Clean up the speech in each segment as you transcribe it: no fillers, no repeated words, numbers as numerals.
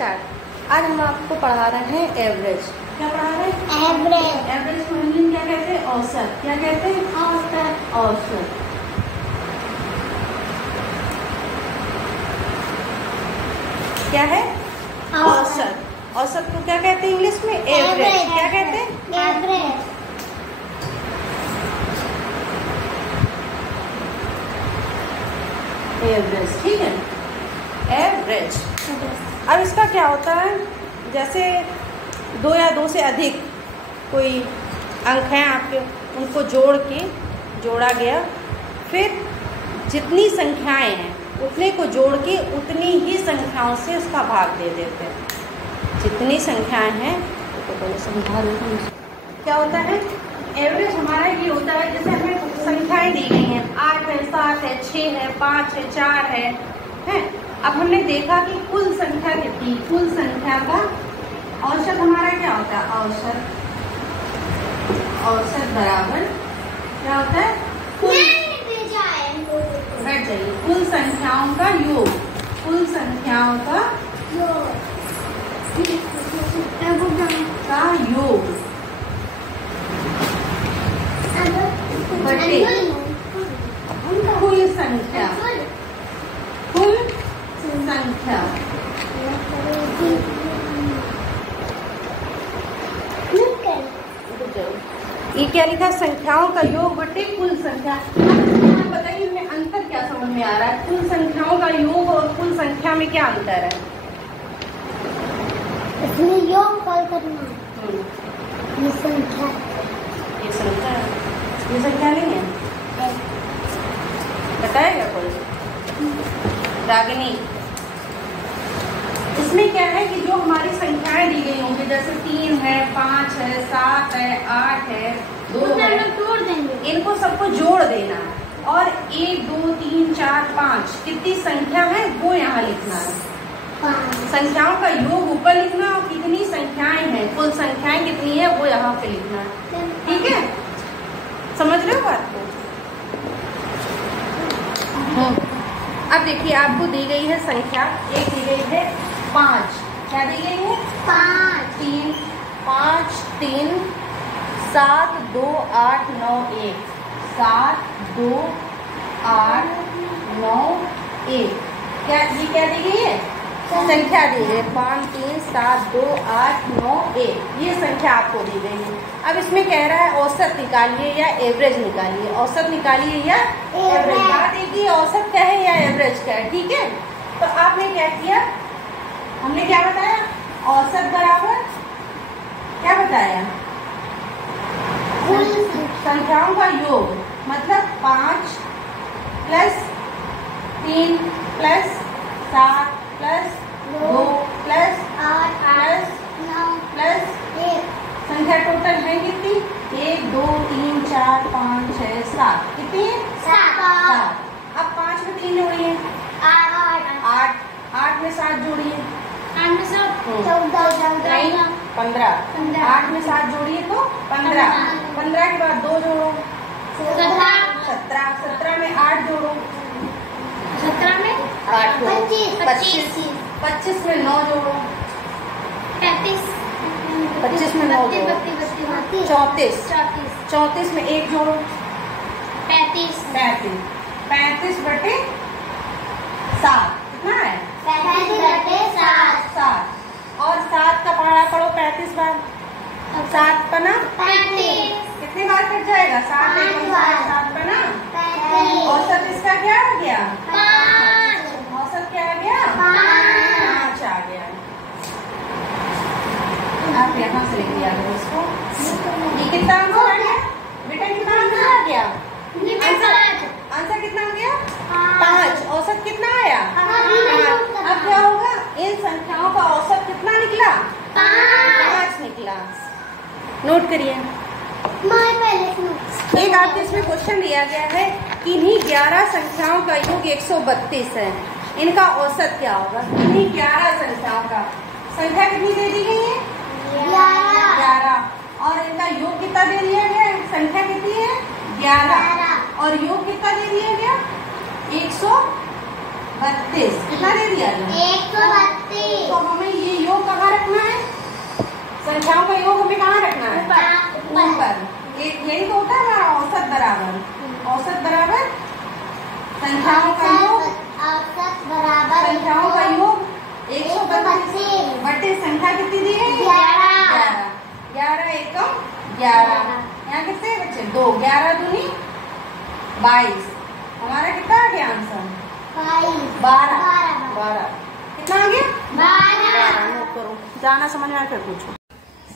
Start. आज हम आपको पढ़ा रहे हैं एवरेज। क्या पढ़ा रहे हैं? एवरेज। एवरेज को हिंदी में क्या कहते हैं? औसत। क्या कहते हैं? औसत। औसत। क्या है? औसत। औसत को क्या कहते हैं इंग्लिश में? एवरेज। क्या कहते हैं? एवरेज। एवरेज, ठीक है, एवरेज। अब इसका क्या होता है, जैसे दो या दो से अधिक कोई अंक हैं आपके, उनको जोड़ा गया, फिर जितनी संख्याएं हैं उतने को जोड़ के उतनी ही संख्याओं से उसका भाग दे देते हैं। जितनी संख्याएं हैं तो पहले समझा देते हैं क्या होता है। एवरेज हमारा ये होता है, जैसे हमें संख्याएं दी गई हैं, 8 है, 7 है, 6 है, 5 है, 4 है, हैं? अब हमने देखा कि कुल संख्या कितनी, कुल संख्या का औसत हमारा क्या होता है? औसत बराबर क्या होता है? हट जाइए, कुल संख्याओं का योग। कुल संख्याओं का योग बटे कुल संख्या। कुल संख्या ये क्या लिखा? संख्याओं का योग बटे कुल संख्या। आप बताइए इनमें अंतर क्या समझ में आ रहा है? कुल संख्याओं का योग और कुल संख्या में क्या अंतर है? इसमें योग कॉल करना। ये संख्या नहीं है। बताएगा कोई? रागिनी, इसमें क्या है कि जो हमारी संख्याएं दी गई होंगी, जैसे 3 है, 5 है, 7 है, 8 है, 2 है, जोड़ देंगे, इनको सबको जोड़ देना और 1 2 3 4 5 कितनी संख्या है वो यहाँ लिखना है। संख्याओं का योग ऊपर लिखना और कितनी संख्याएं हैं, कुल संख्याएं कितनी है वो यहाँ पे लिखना है। ठीक है, समझ रहे हो बात को? अब देखिए, आपको दी गई है संख्या, एक दी गई है 5। क्या दी गई है? 5 3 7 2 8 9 1 7 2 8 9 1। क्या दी गई है? संख्या दी गई 5 3 7 2 8 9 1। ये संख्या आपको दी गई है। अब इसमें कह रहा है औसत निकालिए या एवरेज निकालिए। औसत निकालिए या एवरेज। बात एक ही, औसत क्या है या एवरेज क्या है। ठीक है, तो आपने क्या किया, हमने क्या बताया? औसत बराबर क्या बताया? कुल संख्याओं का योग, मतलब 5 + 3 + 7 + 2 + 8 + 9 + 1। संख्या टोटल है कितनी? 1 2 3 4 5 6 7। कितनी है? 7। अब 5 में 3 जोड़िए, 8 8 में 7 जोड़िए, 14 15। 8 में 7 जोड़िए तो 15। 15 के बाद 2 जोड़ो, 17। 17 में 8 जोड़ो, 17 में 8 25। 25 में 9 जोड़ो, 25 में 9 जोड़ो, 34। 34 में 1 जोड़ो, 35। 35 बटे 7 कितना है? 7। और 7 का पहाड़ा पढ़ो 35 बार। 7 पना 35। कितनी बार कट जाएगा? 7 पना। औसत इसका क्या आ गया? 5। औसत क्या आ गया? 5 आ गया। आप यहाँ से लिख दिया करो इसको। ये कितना आंसर आ गया बेटा? कितना आंसर आ गया? आंसर कितना आ गया? 5। औसत कितना आया? 5। अब क्या होगा? इन संख्याओं का औसत कितना निकला? 5 निकला। नोट करिए। एक आपके इसमें क्वेश्चन दिया गया है कि इन्हीं 11 संख्याओं का योग 132 है, इनका औसत क्या होगा? इन्हीं 11 संख्याओं का, संख्या कितनी दे दी गई है? 11। और इनका योग कितना दे दिया गया? संख्या कितनी है? 11। और योग कितना दे दिया गया? 132। कितना दे दिया गया? 132। तो हमें ये यही तो होता है हमारा औसत बराबर। औसत बराबर संख्याओं का योग। औसत बराबर संख्याओं का योग 132 बटे संख्या कितनी दी है? 11। 11 एकम 11। यहाँ कितने बच्चे? 2। 11 दूनी 22। हमारा कितना आ गया आंसर? 12। कितना आ गया? 12। नोट करो, जाना समझ में आया फिर पूछो।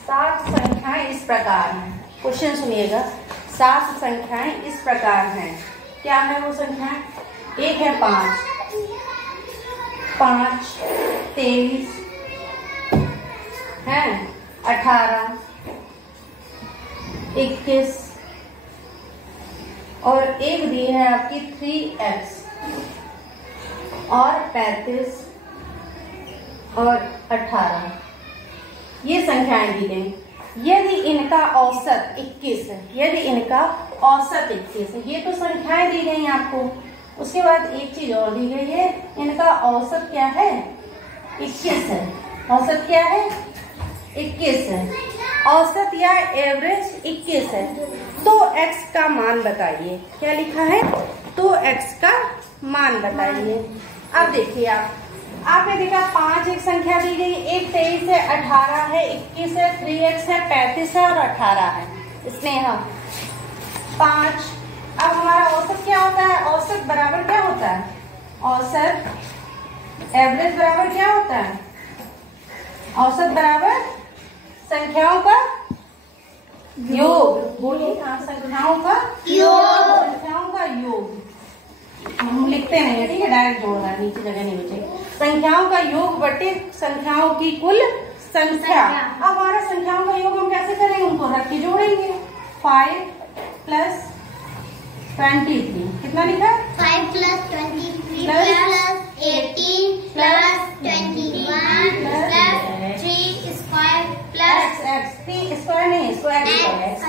7 संख्याएं इस प्रकार हैं। क्वेश्चन सुनिएगा। 7 संख्याएं इस प्रकार हैं। क्या है वो संख्याएं? एक है 5, 23 है, 18, 21 और एक दी है आपकी 3x और 35 और 18। ये संख्याएं दी गई। यदि इनका औसत 21 है, यदि इनका औसत 21 है, ये तो संख्याएं दी गई आपको। उसके बाद एक चीज और दी गई है, इनका औसत क्या है? 21 है। औसत क्या है? 21 है। औसत या एवरेज 21 है। तो x का मान बताइए। क्या लिखा है? तो x का मान बताइए। अब देखिए आपने देखा 5 एक संख्या दी गई, एक 23 है, 18 है, 21 है, 3x है, 35 है और 18 है। इसमें हम 5। अब हमारा औसत क्या होता है? औसत बराबर क्या होता है? औसत एवरेज बराबर क्या होता है? औसत बराबर संख्याओं का योग। बोलिए, संख्याओं का योग। संख्याओं का योग हम लिखते नहीं है, ठीक है, डायरेक्ट जोड़ना, नीचे जगह नहीं बचेगी। संख्याओं का योग बटे संख्याओं की कुल संख्या। अब हमारा संख्याओं का योग हम कैसे करेंगे? उनको रख के जोड़ेंगे। 5 + 23 कितना लिखा है? 5 + 23 + 18 + 21 + 3 स्क्वायर प्लस x 3 स्क्वायर नहीं, स्क्वायर x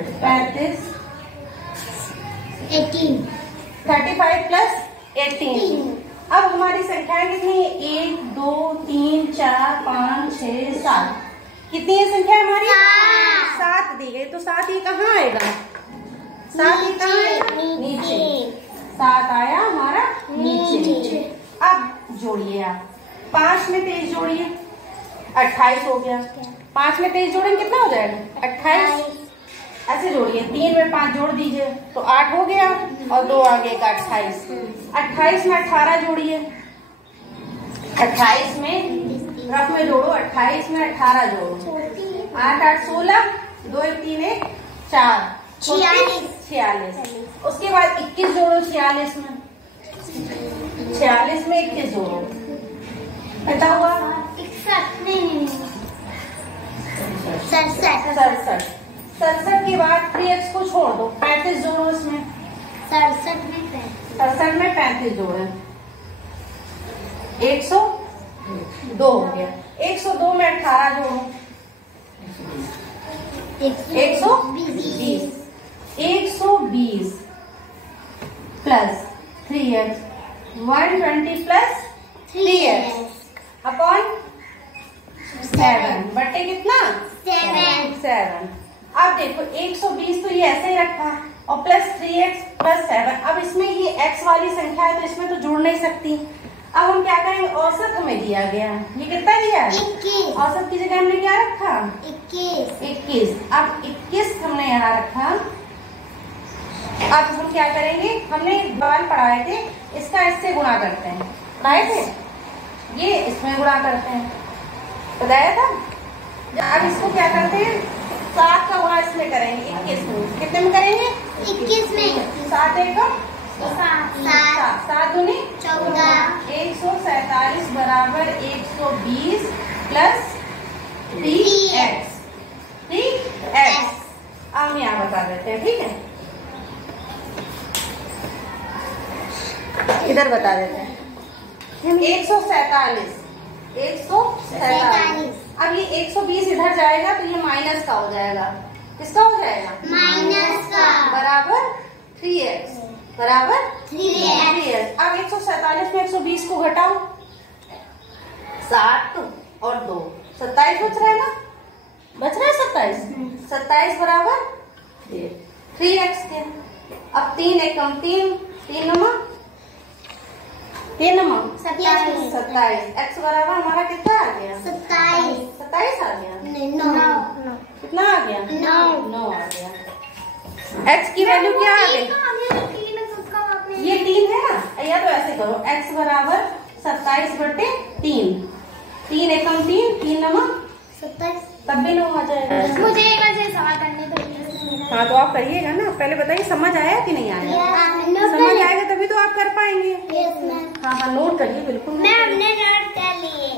35 18 35 + 18। अब हमारी संख्याएं कितनी है? 1 2 3 4 5 6 7। कितनी है संख्या हमारी? 7 दी गई। तो 7 ये कहाँ आएगा? 7 ये कहाँ आएगा? नीचे। 7 आया हमारा नीचे। अब जोड़िए आप। 5 में 23 जोड़िए, 28 हो गया। 5 में 23 जोड़ेंगे कितना हो जाएगा? 28। ऐसे जोड़िए, 3 में 5 जोड़ दीजिए तो 8 हो गया और 2 आगे का 28। 28 में 18 जोड़िए, 28 में रफ में जोड़ो, 28 में 18 जोड़ो, 8 8 16, 2 1 3 1 4 46। उसके बाद 21 जोड़ो 46 में, 46 में 21 जोड़ो, कितना हुआ? 67। 67 के बाद 3x को छोड़ दो, 35 जोड़ो इसमें। 67 में 35 जोड़े, 102 हो गया। 102 में 18 जोड़ो, 120। 120 + 3x 120 + 3x अपॉन 7 बटे कितना? 7। अब देखो 120 तो ये ऐसे ही रखा और प्लस 3x + 7। अब इसमें ये x वाली संख्या है तो इसमें तो जुड़ नहीं सकती। अब हम क्या करेंगे? औसत हमें दिया गया, ये कितना दिया है? 21। औसत की जगह हमने क्या रखा? 21। अब 21 हमने यहाँ रखा। अब हम क्या करेंगे? हमने बाल पढ़ाए थे, इसका इससे गुणा करते हैं, पढ़ाए थे, ये इसमें गुणा करते हैं, बताया था। अब इसको क्या करते हैं? 7 का गुणा इसमें करेंगे, 21 में। कितने में करेंगे? 21 में 7 एकम 7 दूनी 14। 147 बराबर 120 + 3x। अब हम यहाँ बता देते हैं, ठीक है, इधर बता देते हैं। 147। अब ये 120 इधर जाएगा तो ये माइनस का हो जाएगा। किसका हो जाएगा? माइनस का। बराबर 3x। बराबर 3x। अब 147 में 120 को घटाओ, 7 और 2 27 बच रहा है ना? बच रहा है 27। 27 बराबर 3x। अब 3 एकम 3, 3 नंबर 27। x बराबर हमारा कितना आ गया? 27 आ गया। कितना आ गया? 9 आ गया। x की वैल्यू क्या आ गई? ये 3 है ना, या तो ऐसे करो x बराबर 27/3। 3 एकम 3, 3 नंबर 27। तब भी 9 आ जाएगा। मुझे एक ऐसे सवाल करने दो। हाँ तो आप करिएगा ना, पहले बताइए समझ आया कि नहीं आया? समझ आएगा तभी तो आप कर पाएंगे। हाँ हाँ नोट करिए बिल्कुल। मैं हमने नोट कर लिए।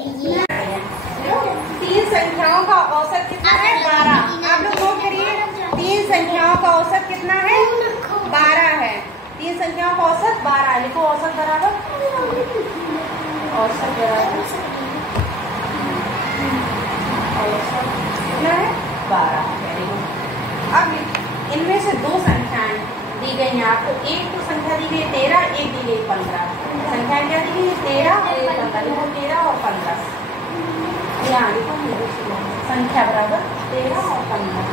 3 संख्याओं का औसत कितना है? 12। आप लोग नोट करिए, 3 संख्याओं का औसत कितना है? 12 है। 3 संख्याओं का औसत 12। लिखो औसत बराबर, औसत बराबर औसत कितना है? 12। Very good. अब इनमें से 2 संख्याएं दी गई हैं आपको। एक तो संख्या दी गई 13, एक दी गई 15। संख्या क्या दी गई? 13 और 15। लिखो 13 और 15। यहाँ लिखो संख्या बराबर 13 और 15।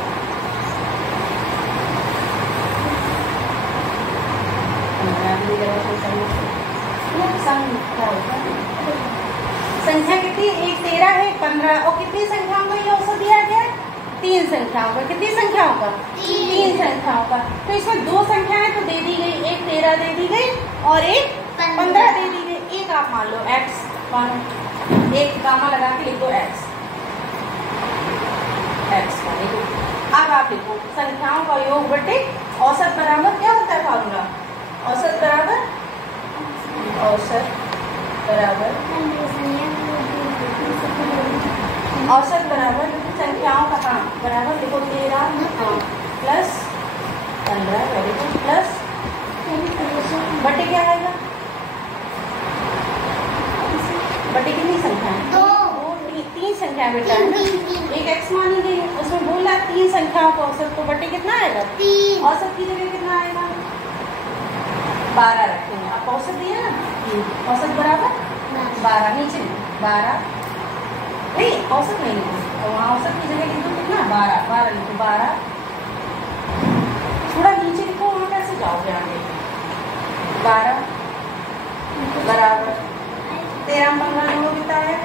संख्या कितनी? एक 13 है, 15। और कितनी संख्याओं का ये औसत दिया गया? 3 संख्याओं का। कितनी संख्याओं का? 3 संख्याओं का। तो इसमें 2 संख्याएं तो दे दी गई, एक 13 दे दी गई और एक 15 दे दी गई। एक आप मान लो x मानो, एक गामा लगा के लिखो x लिखो। अब आप लिखो संख्याओं का योग बटे औसत बराबर क्या होता है फॉर्मूला? औसत बराबर औसत बराबर संख्याओं का बराबर लिखो 13 प्लस 15 वेरी गुड प्लस बटे क्या आएगा? बटे कितनी संख्या है? 3 संख्या बेटा है ना। एक x मानी गई, उसमें बोल रहा 3 संख्याओं का औसत, तो बटे कितना आएगा? 3। औसत की जगह कितना आएगा? 12 रखेंगे। आप औसत दिया ना, औसत बराबर 12। नीचे 12 नहीं, औसत नहीं लिखो, तो वहाँ औसत की जगह लिखो कितना? 12 लिखो। 12 थोड़ा नीचे लिखो, वहाँ कैसे जाओगे आगे? 12 बराबर 13 15 जोड़ो कितना है?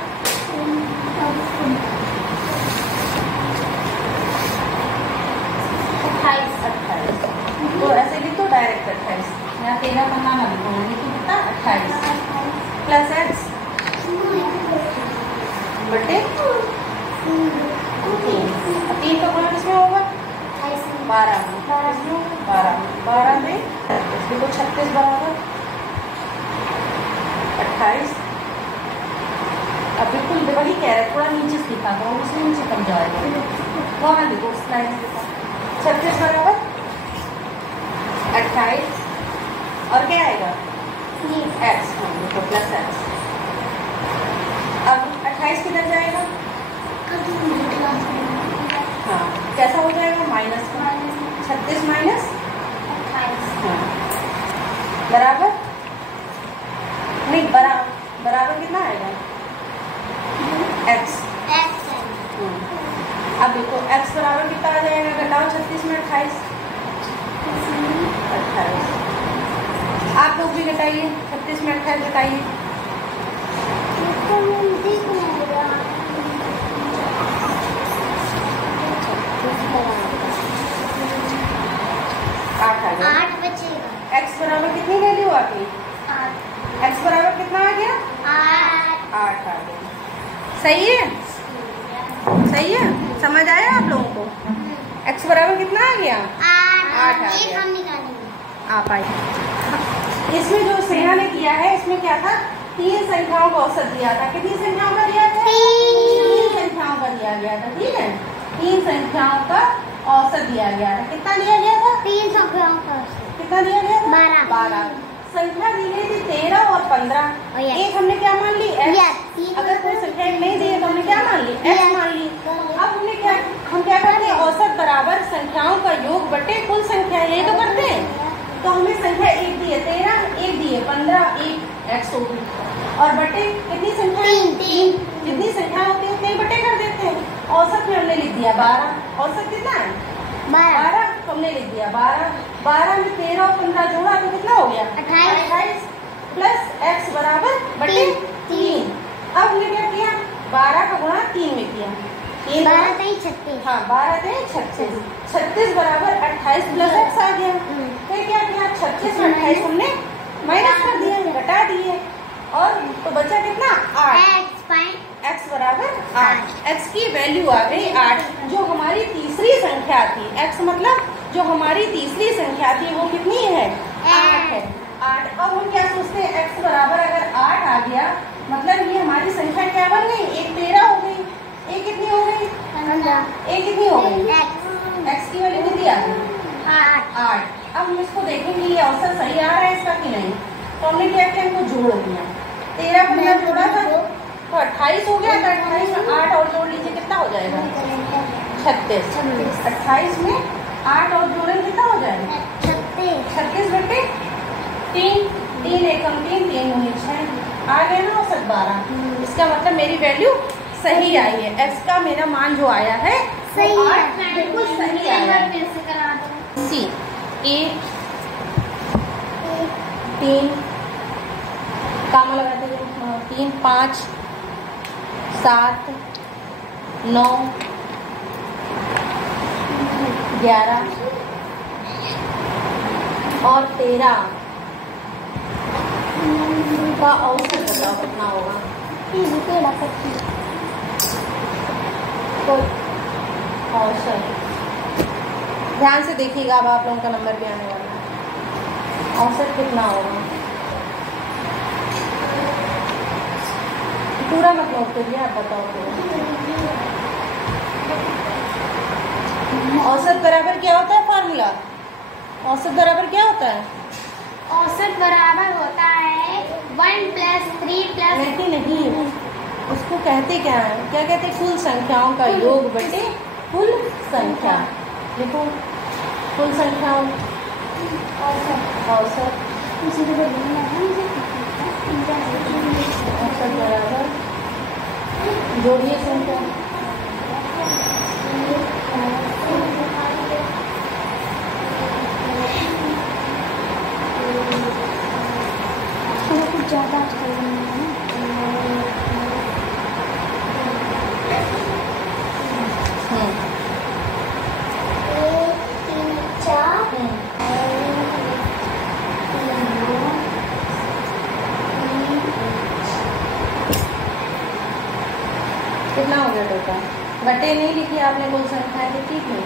28। तो ऐसे लिखो डायरेक्ट 28। यहाँ 13 15 ना लिखो, लिखो कितना? 28 प्लस x बटे 3 का गुणा किसमें होगा? 12 में इसको 36 बराबर 28। अब बिल्कुल वही कह रहे, थोड़ा नीचे लिखा था, उसमें नीचे कम जाएगा। वहाँ लिखो स्लाइड में लिखा 36 बराबर 28 और क्या आएगा? x तो प्लस x। अब 28 किधर जाएगा? हाँ कैसा हो जाएगा? माइनस का 36 माइनस 28। हाँ बराबर नहीं, बराबर कितना आएगा? x। अब देखो x बराबर कितना आ जाएगा? घटाओ 36 में 28। आप लोग भी घटाइए, 36 में 28 घटाइए। 8 बचेगा। x बराबर कितनी वैल्यू आ गई? 8। x बराबर कितना आ गया? 8 आ गया। सही है? सही है? समझ आया आप लोगों को? x बराबर कितना आ गया? 8 आ गया। आप आइए। इसमें जो स्नेहा ने किया है, इसमें क्या था? 3 संख्याओं का औसत दिया था। कितनी संख्याओं का दिया था? 3 संख्याओं का दिया गया था। ठीक है, 3 संख्याओं का औसत दिया गया था। कितना दिया गया था? 3 संख्याओं का औसत कितना दिया गया था? 12। संख्या दी गई थी 13 और 15। एक हमने क्या मान ली? x। अगर कोई संख्या नहीं दी है तो हमने क्या मान ली? x मान ली। अब हमने हम क्या करते हैं? औसत बराबर संख्याओं का योग बटे कुल संख्या, ये तो करते हैं। तो हमें संख्या एक दी है 13, एक दी है 15, एक x होगी और बटे कितनी संख्या? 3। जितनी संख्या होती है उतने बटे कर देते हैं। औसत में हमने लिख दिया 12। औसत कितना है? 12। तो हमने लिख दिया 12। 12 में 13 और 15 जोड़ा तो कितना हो गया? 28 प्लस x बराबर बटे 3। अब हमने क्या किया? 12 का गुणा 3 में किया। 36। हाँ 12 36। 36 बराबर 28 प्लस x आ गया। फिर क्या किया? 36 और 28 हमने माइनस कर दिया, घटा दिए, और तो बचा कितना? 8। x बराबर 8। x की वैल्यू आ गई 8, जो हमारी तीसरी संख्या थी। x मतलब जो हमारी तीसरी संख्या थी वो कितनी है? 8 है। 8। अब हम क्या सोचते हैं? x बराबर अगर 8 आ गया मतलब ये हमारी संख्या क्या बन गई? एक 13 हो गई। एक कितनी हो गई? एक कितनी हो गई? x की वैल्यू कितनी आ गई? 8। अब हम इसको देखेंगे ये औसत सही आ रहा है इसका कि नहीं। तो हमने क्या किया? इनको जोड़ दिया। 13 15 जोड़ा था तो 28 हो गया। तो 28 में 8 और जोड़ लीजिए, कितना हो जाएगा? 36। 28 में 8 और जोड़ें कितना हो जाएगा? 36 बटे 3। 3 एकम 3, 3 दूनी 6 आ गया ना औसत 12। इसका मतलब मेरी वैल्यू सही आई है। x का मेरा मान जो आया है सही वो है। 8 बिल्कुल सही आया है। सी 1 3 कामा लगाते हैं 3 5 7 9 11 और 13 का औसत बताओ कितना होगा? तो औसत ध्यान से देखिएगा, अब आप लोगों का नंबर भी आने वाला है। औसत कितना होगा? पूरा मत नोट करिए, आप बताओ। औसत बराबर क्या होता है? फॉर्मूला औसत बराबर क्या होता है? औसत बराबर होता है 1 + 3 नहीं, उसको कहते क्या है? क्या कहते हैं? कुल संख्याओं का योग बटे कुल संख्या। देखो कुल संख्याओं औसत औसत बराबर जोड़िए संख्या। कुछ ज़्यादा कितना हो गया टोटल? बटे नहीं लिखी आपने कुल संख्या की, ठीक है।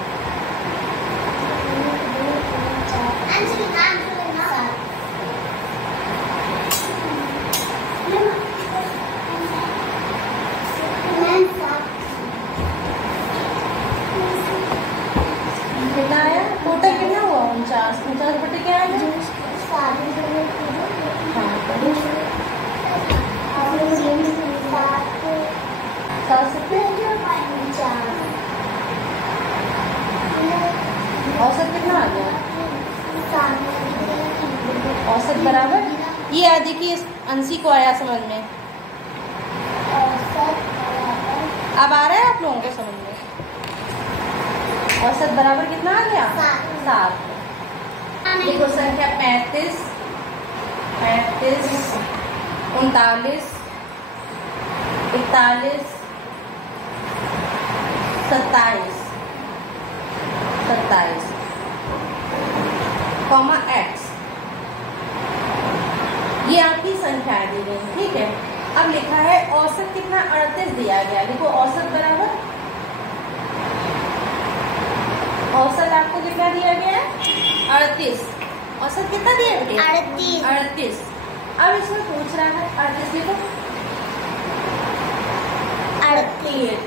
कितना आया टोटल? कितना हुआ? 49। 49 बटे क्या आया? औसत कितना आ गया? औसत बराबर ये आज देखिए अंशी को आया समझ में। अब आ रहा है आप लोगों को समझ में? औसत बराबर कितना आ गया? 7। देखो संख्या 35 39 41 41 27 कॉमा x, ये आपकी संख्या दी गई, ठीक है। अब लिखा है औसत कितना? 38 दिया गया। देखो औसत बराबर औसत आपको कितना दिया गया है? 38। औसत कितना दिया गया? 38। अब इसमें पूछ रहा है 38 देखो 38।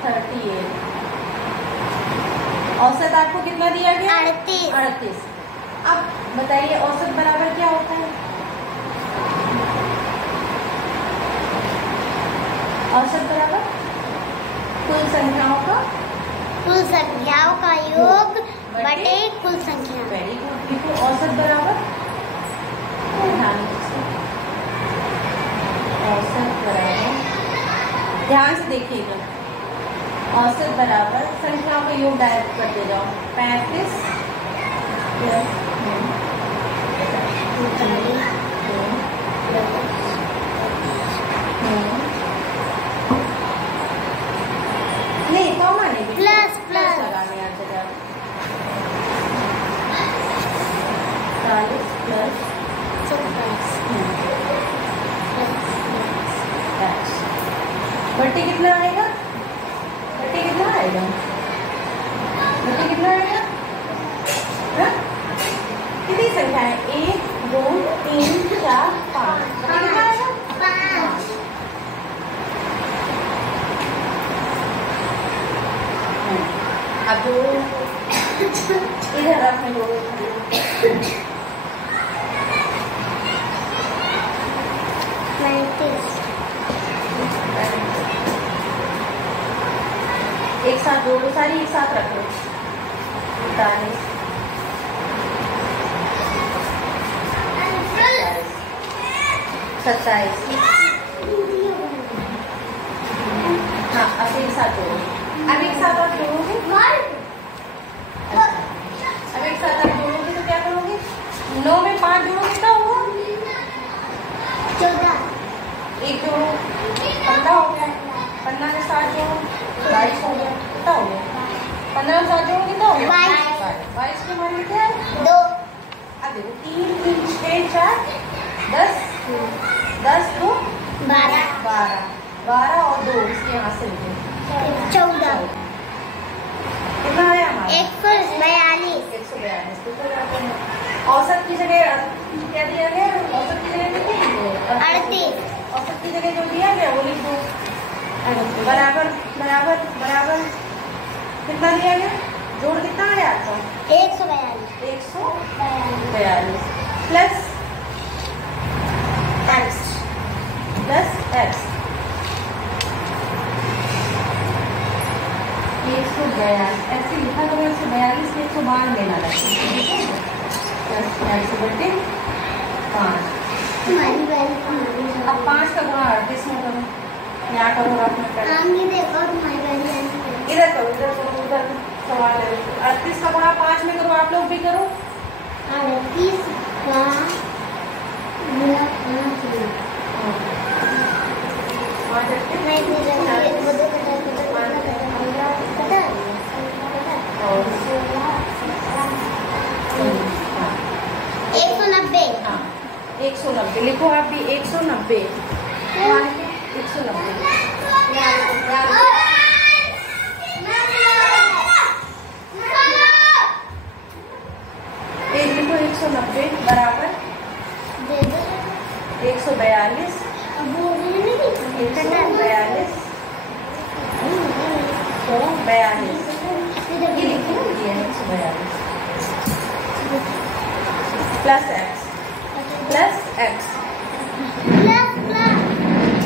औसत आपको कितना दिया गया? 38। अब बताइए औसत बराबर क्या होता है? औसत बराबर कुल संख्याओं का योग बटे कुल संख्या। Very good. देखो औसत बराबर ध्यान से देखिएगा। औसत बराबर संख्याओं का योग डायरेक्ट करते जाओ। 35 नहीं कॉमा नहीं, प्लस प्लस लगाने हर जगह। 40 प्लस 40। बट्टी कितना आएगा? बट्टी कितना आएगा? बट्टी कितना आएगा? हाँ? कितनी संख्या है? 1 2 3 4 5। बट्टी कितना आएगा? 5। अब जो इधर रखने लोगे एक साथ जोड़ो, सारी एक साथ रख लो। 40 27। हाँ अब एक साथ जोड़ो, अब एक साथ आप जोड़ोगे, अब एक साथ आप जोड़ोगे तो क्या करोगे? 9 में 5 जोड़ोगे क्या होगा? 14। 1 जोड़ो 15 हो गया, 15 में 7 जोड़ो 22 हो गया। कितना हो गया? 15 में 7 जोड़ो कितना हो गया? 22 के मान में क्या है? 2। अब देखो 3 3 6 4 10 10 2 12 12 और 2 इसके यहाँ से लिखे 14। कितना आया हमारा? 142। 142। औसत की जगह क्या दिया गया? औसत की जगह कितनी दी है? 38। औसत की जगह जो दिया गया वो लिख दो। बराबर बराबर बराबर कितना दिया गया? जोड़ कितना आ गया आपका? 142। 142 प्लस एक्स प्लस एक्स 142 ऐसे लिखा तो 142 में 112 लेना लगता है। प्लस एक्स बटे 5। हमारी वाली अब 5 का गुणा 38 में करो, यहाँ करो अपना कर। आगे देखो तुम्हारी वाली इधर करो, इधर करो, उधर सवाल है। 38 का गुणा 5 में करो, आप लोग भी करो। 38 का गुणा 5 में। मैं इतनी जल्दी वो दो और 190। हाँ 190 लिखो आप भी 190। 190 एक लिखो 190 बराबर 142 142 ये लिखिए 142 plus x plus x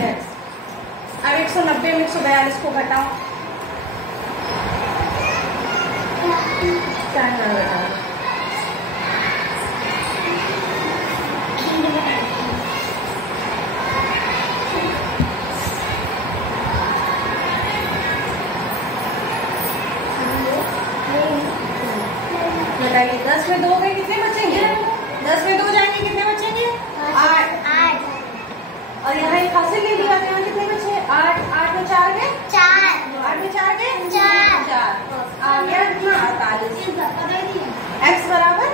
x. अब 190 में 142 को घटाओ, क्या घटाओ? बताइए 10 में 2 गए कितने बचेंगे? 10 में 2 जाएंगे कितने बचेंगे? 8। और यहाँ एक हासिल ले लिया, यहाँ कितने बचे? 8 8 में 4 गए 8 में 4 गए 4 आ गया कितना? 48। x बराबर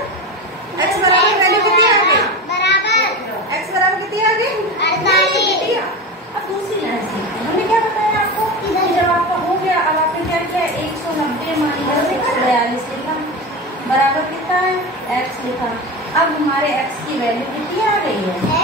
वैल्यू कितनी आ गई? x बराबर कितनी आ गई? 48। अब दूसरी लाइन सीखते हैं। हमने क्या बताया आपको कि जब आपका हो गया, अब आपने क्या किया? 190 माइनस 142 लिखा, बराबर कितना है? x लिखा। अब हमारे x की वैल्यू कितनी आ गई है?